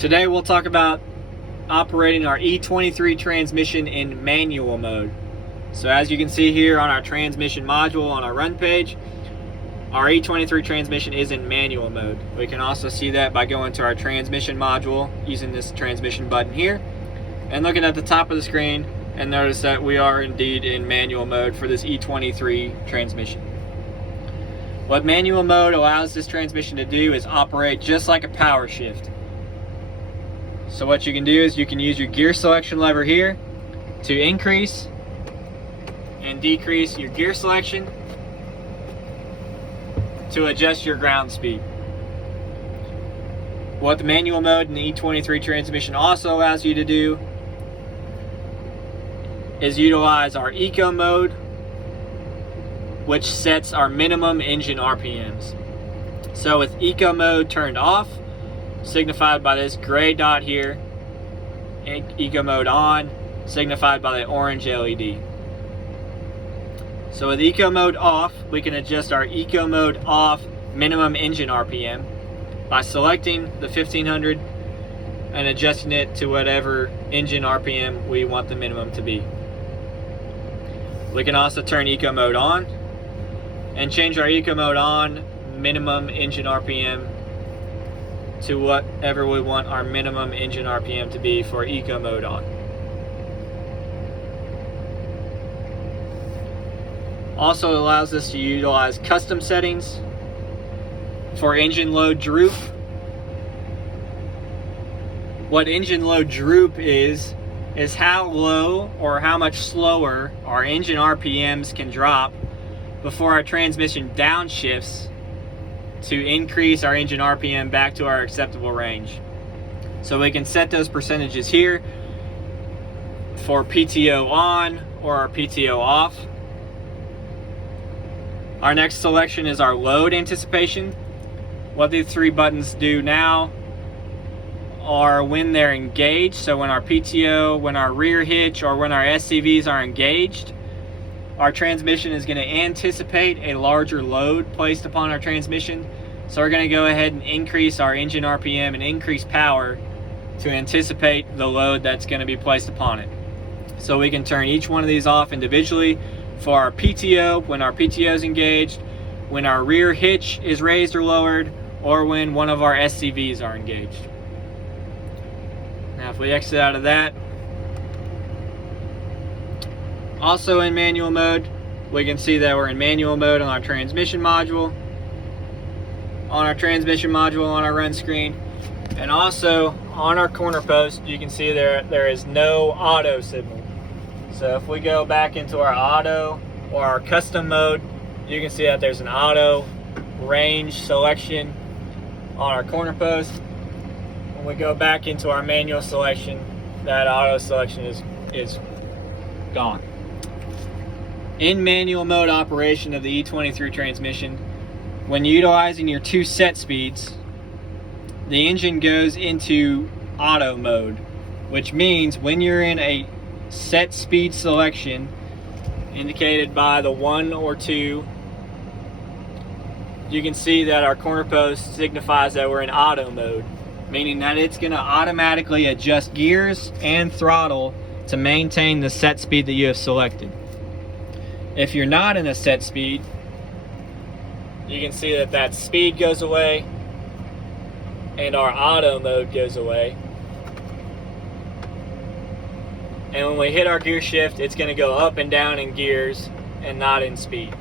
Today we'll talk about operating our E23 transmission in manual mode. So as you can see here on our transmission module on our run page, our E23 transmission is in manual mode. We can also see that by going to our transmission module using this transmission button here and looking at the top of the screen, and notice that we are indeed in manual mode for this E23 transmission. What manual mode allows this transmission to do is operate just like a power shift. So what you can do is you can use your gear selection lever here to increase and decrease your gear selection to adjust your ground speed. What the manual mode in the E23 transmission also allows you to do is utilize our eco mode, which sets our minimum engine RPMs. So with eco mode turned off, signified by this gray dot here, eco mode on, signified by the orange LED. So with eco mode off, we can adjust our eco mode off minimum engine RPM by selecting the 1500 and adjusting it to whatever engine RPM we want the minimum to be. We can also turn eco mode on and change our eco mode on minimum engine RPM to whatever we want our minimum engine RPM to be for eco mode on. Also allows us to utilize custom settings for engine load droop. What engine load droop is how low or how much slower our engine RPMs can drop before our transmission downshifts to increase our engine RPM back to our acceptable range. So we can set those percentages here for PTO on or our PTO off. Our next selection is our load anticipation. What these three buttons do now are when they're engaged, so when our PTO, when our rear hitch, or when our SCVs are engaged, our transmission is going to anticipate a larger load placed upon our transmission. So we're going to go ahead and increase our engine RPM and increase power to anticipate the load that's going to be placed upon it. So we can turn each one of these off individually for our PTO, when our PTO is engaged, when our rear hitch is raised or lowered, or when one of our SCVs are engaged. Now if we exit out of that, also in manual mode, we can see that we're in manual mode on our transmission module, on our run screen, and also on our corner post, you can see there is no auto signal. So if we go back into our auto or our custom mode, you can see that there's an auto range selection on our corner post. When we go back into our manual selection, that auto selection is gone. In manual mode operation of the E23 transmission, when utilizing your two set speeds, the engine goes into auto mode, which means when you're in a set speed selection indicated by the 1 or 2, you can see that our corner post signifies that we're in auto mode, meaning that it's going to automatically adjust gears and throttle to maintain the set speed that you have selected. If you're not in a set speed, you can see that speed goes away and our auto mode goes away. And when we hit our gear shift, it's going to go up and down in gears and not in speed.